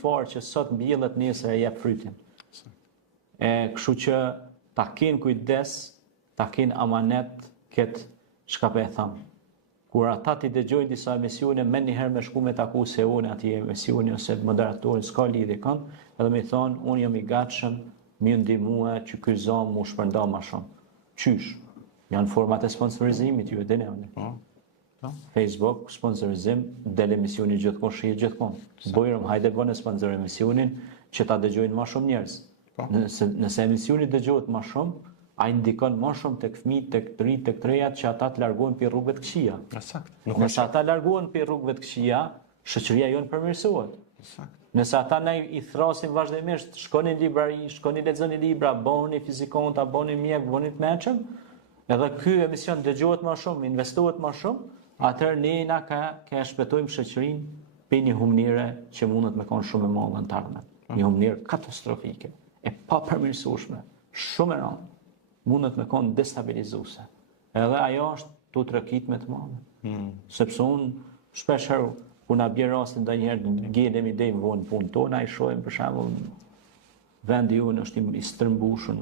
farë që sot mbjellet nesër e jep frytin. Kështu që ta kenë kujdes, ta kenë amanet këtë çka po e tham. Kur ata ti dëgjojnë disa emisione, me njëherë me shku me taku se unë ati emisioni ose moderatorin s'ka lidhje kënd, edhe me thonë, unë jam i gatshëm, mi ndihmua që ky zom mu shpërnda ma shumë. Qysh? Janë format e sponsorizimit, ju e dini unë. Facebook, sponsorizim, del emisioni gjithkohë, shihet gjithkohë. Bojrëm, hajde bëne sponsor emisionin që ta dëgjojnë ma shumë njerëz. Nëse emisioni dëgjohet ma shumë, ai ndikon më shumë tek fëmijët, tek të rinjt, tek të rejat që ata të largohen për rrugëve të këqija. Nëse ata largohen për rrugëve të këqija, shoqëria jonë përmirësohet. Nëse ata ne i thrasin vazhdimisht, shkoni në librari, shkoni lexoni libra, bëhuni fizikont, bëhuni mjek, bëhuni të mençëm, edhe ky emision dëgjohet më shumë, investohet më shumë, atëherë ne na ka shpëtojmë shoqërinë për një humnire që mundet me konë shumë e madhe në të ardhmen. Një humnire katastrofike, e pa përmirësueshme, shumë e rëndë. Mundet me konë destabilizuese. Edhe ajo është tu trekit me të madhe. Sepse unë shpesh herë kur na bie rasti ndonjëherë ngjelemi deri në vonë punë tona, i shohim për shembull vendi unë është i strëmbushur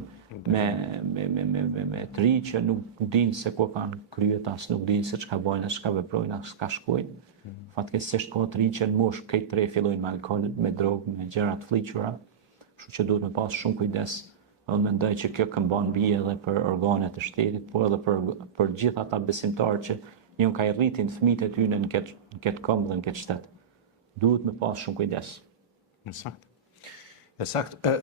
me të ri që nuk dinë se ku kanë kryet, as nuk dinë se çka bojnë, as çka veprojnë, as çka shkojnë. Fatkeqësisht ka të ri që në moshë këtë tre fillojnë me alkool, me drogë, me gjëra të fllihura. Kështu që duhet me pas shumë kujdes. Unë mendoj që kjo këmbon bie edhe për organet e shtetit, por edhe për gjithë ata besimtarë që një ka i rritin fëmijët e tyre në këtë këmbë dhe në këtë shtet. Duhet me pas shumë kujdes. Sakt.